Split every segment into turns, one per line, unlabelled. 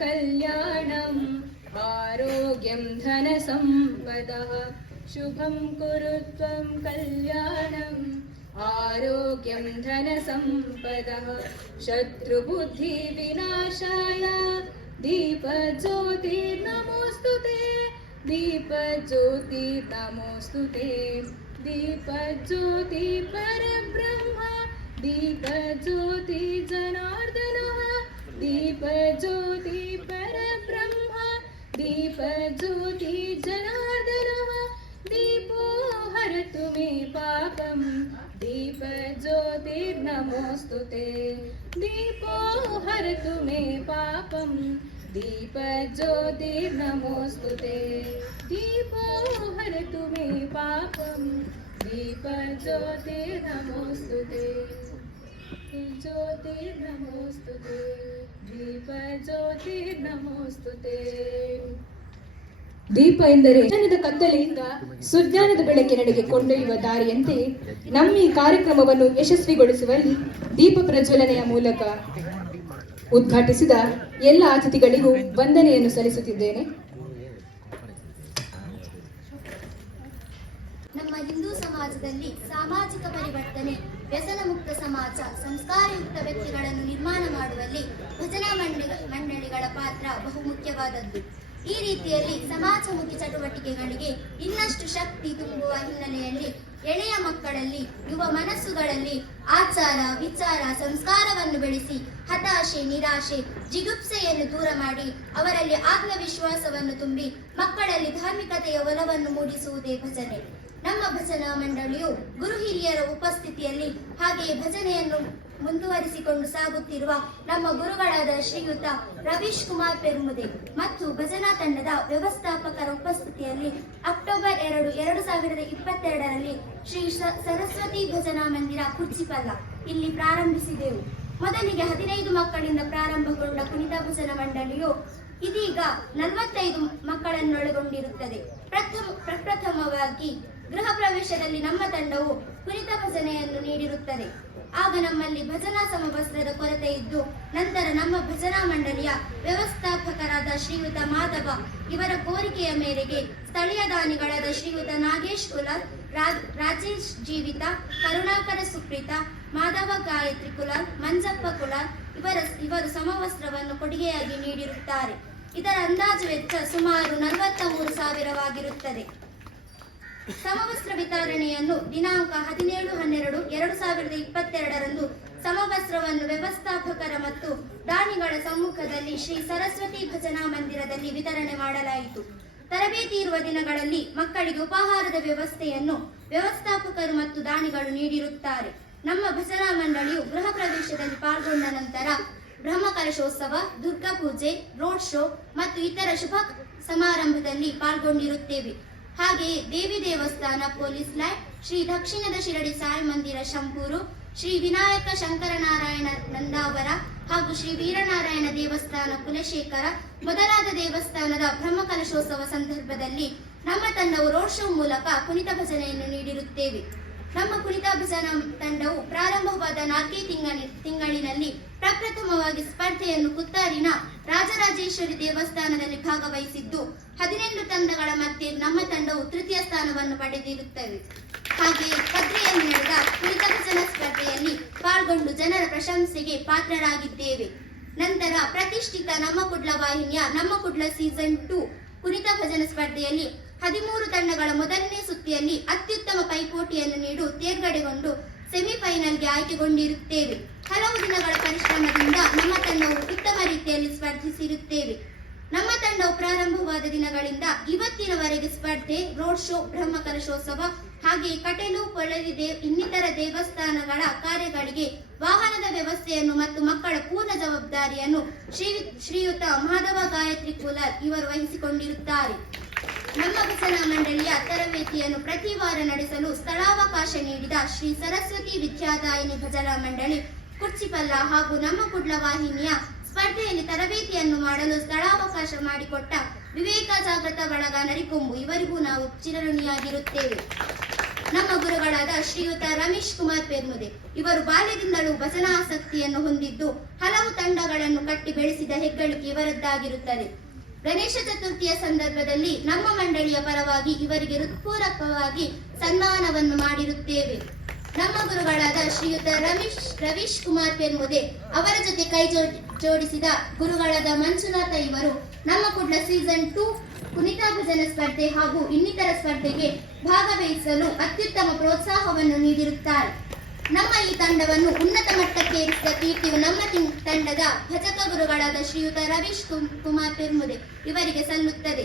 कल्याणम् आरोग्यं धनसम्पदः शुभं कुरु त्वं कल्याणम् आरोग्यं धनसम्पदः शत्रुबुद्धिविनाशाय दीपज्योतिर्नमोऽस्तु ते दीपज्योति नमोऽस्तु ते दीपज्योति परब्रह्म दीप ज्योति परब्रह्म, दीप ज्योति जनार्दन, दीपो हर तुम्हें पापम दीप ज्योतिर्नमोऽस्तु ते। दीपो हर तुम्हें पापम दीप ज्योतिर्नमोऽस्तु ते। दीपो हर तुम्हें पापम दीप ज्योतिर्नमोऽस्तु ते। ज्योतिर्नमोऽस्तु ते।
ದೀಪ ಎಂದರೆ ಜ್ಞಾನದ ಕತ್ತಲೆಯಿಂದ ಸುಜ್ಞಾನದ ಬೆಳಕಿನೆಡೆಗೆ ಕೊಂಡೊಯ್ಯುವ ದಾರಿಯಂತೆ ನಮ್ಮ ಈ ಕಾರ್ಯಕ್ರಮವನ್ನು ಯಶಸ್ವಿಗೊಳಿಸುವಲ್ಲಿ ದೀಪ ಪ್ರಜ್ವಲನೆಯ ಮೂಲಕ ಉದ್ಘಾಟಿಸಿದ ಎಲ್ಲ ಅತಿಥಿಗಳಿಗೂ ವಂದನೆಯನ್ನು ಸಲ್ಲಿಸುತ್ತಿದ್ದೇನೆ.
ನಮ್ಮ ಹಿಂದೂ ಸಮಾಜದಲ್ಲಿ ಸಾಮಾಜಿಕ ಪರಿವರ್ತನೆ ವ್ಯಸನ ಮುಕ್ತ ಸಮಾಜ, ಸಂಸ್ಕಾರಯುಕ್ತ ವ್ಯಕ್ತಿಗಳನ್ನು ನಿರ್ಮಾಣ ಮಾಡುವಲ್ಲಿ ಭಜನಾ ಮಂಡಳಿ ಮಂಡಳಿಗಳ ಪಾತ್ರ ಬಹುಮುಖ್ಯವಾದದ್ದು ಈ ರೀತಿಯಲ್ಲಿ ಸಮಾಜಮುಖಿ ಚಟುವಟಿಕೆಗಳಿಗೆ ಇನ್ನಷ್ಟು ಶಕ್ತಿ ತುಂಬುವ ಹಿನ್ನೆಲೆಯಲ್ಲಿ ಎಳೆಯ ಮಕ್ಕಳಲ್ಲಿ, ಯುವ ಮನಸ್ಸುಗಳಲ್ಲಿ ಆಚಾರ, ವಿಚಾರ, ಸಂಸ್ಕಾರವನ್ನು ಬೆಳೆಸಿ ಹತಾಶೆ, ನಿರಾಶೆ, ಜಿಗುಪ್ಸೆಯನ್ನು ದೂರ ಮಾಡಿ ಅವರಲ್ಲಿ ಆತ್ಮವಿಶ್ವಾಸವನ್ನು ತುಂಬಿ ಮಕ್ಕಳಲ್ಲಿ ಧಾರ್ಮಿಕತೆಯ ಒಲವನ್ನು ಮೂಡಿಸುವುದೇ ಭಜನೆ. ನಮ್ಮ ಭಜನಾ ಮಂಡಳಿಯು ಗುರು ಹಿರಿಯರ ಉಪಸ್ಥಿತಿಯಲ್ಲಿ ಹಾಗೆಯೇ ಭಜನೆಯನ್ನು ಮುಂದುವರಿಸಿಕೊಂಡು ಸಾಗುತ್ತಿರುವ ನಮ್ಮ ಗುರುಗಳಾದ ಶ್ರೀಯುತ ರವೀಶ್ ಕುಮಾರ್ ಪೆರ್ಮುದೆ ಮತ್ತು ಭಜನಾ ತಂಡದ ವ್ಯವಸ್ಥಾಪಕರ ಉಪಸ್ಥಿತಿಯಲ್ಲಿ ಅಕ್ಟೋಬರ್ ಎರಡು ಎರಡು ಸಾವಿರದ ಇಪ್ಪತ್ತೆರಡರಲ್ಲಿ ಶ್ರೀ ಸರಸ್ವತಿ ಭಜನಾ ಮಂದಿರ ಕುರ್ಚಿಪಲ್ಲ ಇಲ್ಲಿ ಪ್ರಾರಂಭಿಸಿದೆವು. ಮೊದಲಿಗೆ ಹದಿನೈದು ಮಕ್ಕಳಿಂದ ಪ್ರಾರಂಭಗೊಂಡ ಕುಣಿತ ಭಜನಾ ಮಂಡಳಿಯು ಇದೀಗ ನಲವತ್ತೈದು ಮಕ್ಕಳನ್ನೊಳಗೊಂಡಿರುತ್ತದೆ. ಪ್ರಥಮ, ಪ್ರಪ್ರಥಮವಾಗಿ ಗೃಹ ಪ್ರವೇಶದಲ್ಲಿ ನಮ್ಮ ತಂಡವು ಕುರಿತ ಭಜನೆಯನ್ನು ನೀಡಿರುತ್ತದೆ. ಆಗ ನಮ್ಮಲ್ಲಿ ಭಜನಾ ಸಮವಸ್ತ್ರದ ಕೊರತೆ ಇದ್ದು, ನಂತರ ನಮ್ಮ ಭಜನಾ ಮಂಡಳಿಯ ವ್ಯವಸ್ಥಾಪಕರಾದ ಶ್ರೀಯುತ ಮಾಧವ ಇವರ ಕೋರಿಕೆಯ ಮೇರೆಗೆ ಸ್ಥಳೀಯ ದಾನಿಗಳಾದ ಶ್ರೀಯುತ ನಾಗೇಶ್ ಕುಲಾಲ್ ರಾಜೇಶ್ ಜೀವಿತ, ಕರುಣಾಕರ ಸುಪ್ರೀತ, ಮಾಧವ ಗಾಯತ್ರಿ ಕುಲಾಲ್ ಮಂಜಪ್ಪ ಕುಲಾಲ್ ಇವರ, ಇವರು ಸಮವಸ್ತ್ರವನ್ನು ಕೊಡುಗೆಯಾಗಿ ನೀಡಿರುತ್ತಾರೆ. ಇದರ ಅಂದಾಜು ವೆಚ್ಚ ಸುಮಾರು ನಲವತ್ತ ಮೂರು ಸಾವಿರವಾಗಿರುತ್ತದೆ. ಸಮವಸ್ತ್ರ ವಿತರಣೆಯನ್ನು ದಿನಾಂಕ ಹದಿನೇಳು, ಹನ್ನೆರಡು, ಎರಡು ಸಾವಿರದ ಇಪ್ಪತ್ತೆರಡರಂದು ಸಮವಸ್ತ್ರವನ್ನು ವ್ಯವಸ್ಥಾಪಕರ ಮತ್ತು ದಾನಿಗಳ ಸಮ್ಮುಖದಲ್ಲಿ ಶ್ರೀ ಸರಸ್ವತಿ ಭಜನಾ ಮಂದಿರದಲ್ಲಿ ವಿತರಣೆ ಮಾಡಲಾಯಿತು. ತರಬೇತಿ ಇರುವ ದಿನಗಳಲ್ಲಿ ಮಕ್ಕಳಿಗೆ ಉಪಹಾರದ ವ್ಯವಸ್ಥೆಯನ್ನು ವ್ಯವಸ್ಥಾಪಕರು ಮತ್ತು ದಾನಿಗಳು ನೀಡಿರುತ್ತಾರೆ. ನಮ್ಮ ಭಜನಾ ಮಂಡಳಿಯು ಗೃಹ ಪ್ರವೇಶದಲ್ಲಿ ಪಾಲ್ಗೊಂಡ ನಂತರ ಬ್ರಹ್ಮಕಲಶೋತ್ಸವ ದುರ್ಗಾ ಪೂಜೆ, ರೋಡ್ ಶೋ ಮತ್ತು ಇತರ ಶುಭ ಸಮಾರಂಭದಲ್ಲಿ ಪಾಲ್ಗೊಂಡಿರುತ್ತೇವೆ. ಹಾಗೆಯೇ ದೇವಿ ದೇವಸ್ಥಾನ ಪೊಲೀಸ್ ಲೈನ್ ಶ್ರೀ ದಕ್ಷಿಣದ ಶಿರಡಿ ಸಾಯಿ ಮಂದಿರ ಶಂಪೂರು ಶ್ರೀ ವಿನಾಯಕ ಶಂಕರನಾರಾಯಣ ನಂದಾವರ ಹಾಗೂ ಶ್ರೀ ವೀರನಾರಾಯಣ ದೇವಸ್ಥಾನ ಕುಲಶೇಖರ ಮೊದಲಾದ ದೇವಸ್ಥಾನದ ಬ್ರಹ್ಮಕಲಶೋತ್ಸವ ಸಂದರ್ಭದಲ್ಲಿ ನಮ್ಮ ತಂಡವು ರೋಡ್ ಶೋ ಮೂಲಕ ಕುಣಿತ ಭಜನೆಯನ್ನು ನೀಡಿರುತ್ತೇವೆ. ನಮ್ಮ ಕುಣಿತ ಭಜನಾ ತಂಡವು ಪ್ರಾರಂಭವಾದ ನಾಲ್ಕೇ ತಿಂಗಳ ತಿಂಗಳಿನಲ್ಲಿ ಪ್ರಪ್ರಥಮವಾಗಿ ಸ್ಪರ್ಧೆಯನ್ನು ಕುತ್ತಾರಿನ ರಾಜರಾಜೇಶ್ವರಿ ದೇವಸ್ಥಾನದಲ್ಲಿ ಭಾಗವಹಿಸಿದ್ದು, ಹದಿನೆಂಟು ತಂಡಗಳ ಮಧ್ಯೆ ನಮ್ಮ ತಂಡವು ತೃತೀಯ ಸ್ಥಾನವನ್ನು ಪಡೆದಿರುತ್ತವೆ. ಹಾಗೆಯೇ ಕದ್ರಿಯಲ್ಲಿ ನಡೆದ ಕುಣಿತ ಭಜನಾ ಸ್ಪರ್ಧೆಯಲ್ಲಿ ಪಾಲ್ಗೊಂಡು ಜನರ ಪ್ರಶಂಸೆಗೆ ಪಾತ್ರರಾಗಿದ್ದೇವೆ. ನಂತರ ಪ್ರತಿಷ್ಠಿತ ನಮ್ಮ ಕುಡ್ಲ ವಾಹಿನಿಯ ನಮ್ಮ ಕುಡ್ಲ ಸೀಸನ್ ಟು ಕುರಿತ ಭಜನ ಸ್ಪರ್ಧೆಯಲ್ಲಿ ಹದಿಮೂರು ತಂಡಗಳ ಮೊದಲನೇ ಸುತ್ತಿಯಲ್ಲಿ ಅತ್ಯುತ್ತಮ ಪೈಪೋಟಿಯನ್ನು ನೀಡು ತೇರ್ಗಡೆಗೊಂಡು ಸೆಮಿಫೈನಲ್ಗೆ ಆಯ್ಕೆಗೊಂಡಿರುತ್ತೇವೆ. ಹಲವು ದಿನಗಳ ಪರಿಶ್ರಮದಿಂದ ನಮ್ಮ ತಂಡವು ಉತ್ತಮ ರೀತಿಯಲ್ಲಿ ಸ್ಪರ್ಧಿಸಿರುತ್ತೇವೆ. ನಮ್ಮ ತಂಡವು ಪ್ರಾರಂಭವಾದ ದಿನಗಳಿಂದ ಇವತ್ತಿನವರೆಗೆ ಸ್ಪರ್ಧೆ, ರೋಡ್ ಶೋ ಬ್ರಹ್ಮ ಕಲಶೋತ್ಸವ ಹಾಗೆ ಕಟೆಲು ಪೊಳಲಿ ದೇವ್, ಇನ್ನಿತರ ದೇವಸ್ಥಾನಗಳ ಕಾರ್ಯಗಳಿಗೆ ವಾಹನದ ವ್ಯವಸ್ಥೆಯನ್ನು ಮತ್ತು ಮಕ್ಕಳ ಪೂರ್ಣ ಜವಾಬ್ದಾರಿಯನ್ನು ಶ್ರೀ ಶ್ರೀಯುತ ಮಾಧವ ಗಾಯತ್ರಿ ಕೂಲರ್ ಇವರು ವಹಿಸಿಕೊಂಡಿರುತ್ತಾರೆ. ನಮ್ಮ ಭಜನಾ ಮಂಡಳಿಯ ತರಬೇತಿಯನ್ನು ಪ್ರತಿ ವಾರ ನಡೆಸಲು ಸ್ಥಳಾವಕಾಶ ನೀಡಿದ ಶ್ರೀ ಸರಸ್ವತಿ ವಿದ್ಯಾದಾಯಿನಿ ಭಜನಾ ಮಂಡಳಿ, ಕುರ್ಚಿಪಲ್ಲ ಹಾಗೂ ನಮ್ಮ ಕುಡ್ಲ ವಾಹಿನಿಯ ಸ್ಪರ್ಧೆಯಲ್ಲಿ ತರಬೇತಿಯನ್ನು ಮಾಡಲು ಸ್ಥಳಾವಕಾಶ ಮಾಡಿಕೊಟ್ಟ ವಿವೇಕ ಜಾಗೃತ ಬಳಗ ನರಿಕೊಂಬು ಇವರಿಗೂ ನಾವು ಚಿರಋಣಿಯಾಗಿರುತ್ತೇವೆ. ನಮ್ಮ ಗುರುಗಳಾದ ಶ್ರೀಯುತ ರಮೇಶ್ ಕುಮಾರ್ ಪೆರ್ಮುದೆ ಇವರು ಬಾಲ್ಯದಿಂದಲೂ ಭಜನಾ ಆಸಕ್ತಿಯನ್ನು ಹೊಂದಿದ್ದು ಹಲವು ತಂಡಗಳನ್ನು ಕಟ್ಟಿ ಬೆಳೆಸಿದ ಹೆಗ್ಗಳಿಕೆ ಇವರದ್ದಾಗಿರುತ್ತದೆ. ಗಣೇಶ ಚತುರ್ಥಿಯ ಸಂದರ್ಭದಲ್ಲಿ ನಮ್ಮ ಮಂಡಳಿಯ ಪರವಾಗಿ ಇವರಿಗೆ ಹೃತ್ಪೂರ್ವಕವಾಗಿ ಸನ್ಮಾನವನ್ನು ಮಾಡಿರುತ್ತೇವೆ. ನಮ್ಮ ಗುರುಗಳಾದ ಶ್ರೀಯುತ ರಮೇಶ್, ರವೀಶ್ ಕುಮಾರ್ ಪೆರ್ಮುದೆ ಅವರ ಜೊತೆ ಕೈ ಜೋಡಿ- ಜೋಡಿಸಿದ ಗುರುಗಳಾದ ಮಂಜುನಾಥ ಇವರು ನಮ್ಮ ಕುಡ್ಲ ಸೀಸನ್ ಟೂ ಕುಣಿತ ಭಜನ ಸ್ಪರ್ಧೆ ಹಾಗೂ ಇನ್ನಿತರ ಸ್ಪರ್ಧೆಗೆ ಭಾಗವಹಿಸಲು ಅತ್ಯುತ್ತಮ ಪ್ರೋತ್ಸಾಹವನ್ನು ನೀಡಿರುತ್ತಾರೆ. ನಮ್ಮ ಈ ತಂಡವನ್ನು ಉನ್ನತ ಮಟ್ಟಕ್ಕೆ ಏರಿಸಿದ ಕೀರ್ತಿಯು ನಮ್ಮ ತಂಡದ ಭಜಕ ಗುರುಗಳಾದ ಶ್ರೀಯುತ ರವೀಶ್ ಕುಮ್- ಕುಮಾರ್ ಪೆರ್ಮುದೆ ಇವರಿಗೆ ಸಲ್ಲುತ್ತದೆ.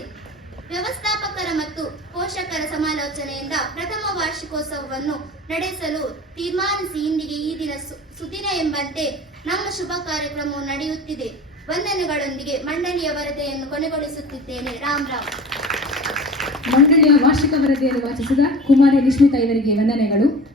ವ್ಯವಸ್ಥಾಪಕರ ಮತ್ತು ಪೋಷಕರ ಸಮಾಲೋಚನೆಯಿಂದ ಪ್ರಥಮ ವಾರ್ಷಿಕೋತ್ಸವವನ್ನು ನಡೆಸಲು ತೀರ್ಮಾನಿಸಿ ಇಂದಿಗೆ ಈ ದಿನ ಸುದಿನ ಎಂಬಂತೆ ನಮ್ಮ ಶುಭ ಕಾರ್ಯಕ್ರಮವು ನಡೆಯುತ್ತಿದೆ. ವಂದನೆಗಳೊಂದಿಗೆ ಮಂಡಳಿಯ ವರದಿಯನ್ನು ಕೊನೆಗೊಳಿಸುತ್ತಿದ್ದೇನೆ. ರಾಮ್ ರಾಮ್.
ಮಂಡಳಿಯ ವಾರ್ಷಿಕ ವರದಿಯನ್ನು ವಾಚಿಸಿದ ಕುಮಾರಿ ನಿಶ್ಮಿತಾ ಇವರಿಗೆ ವಂದನೆಗಳು.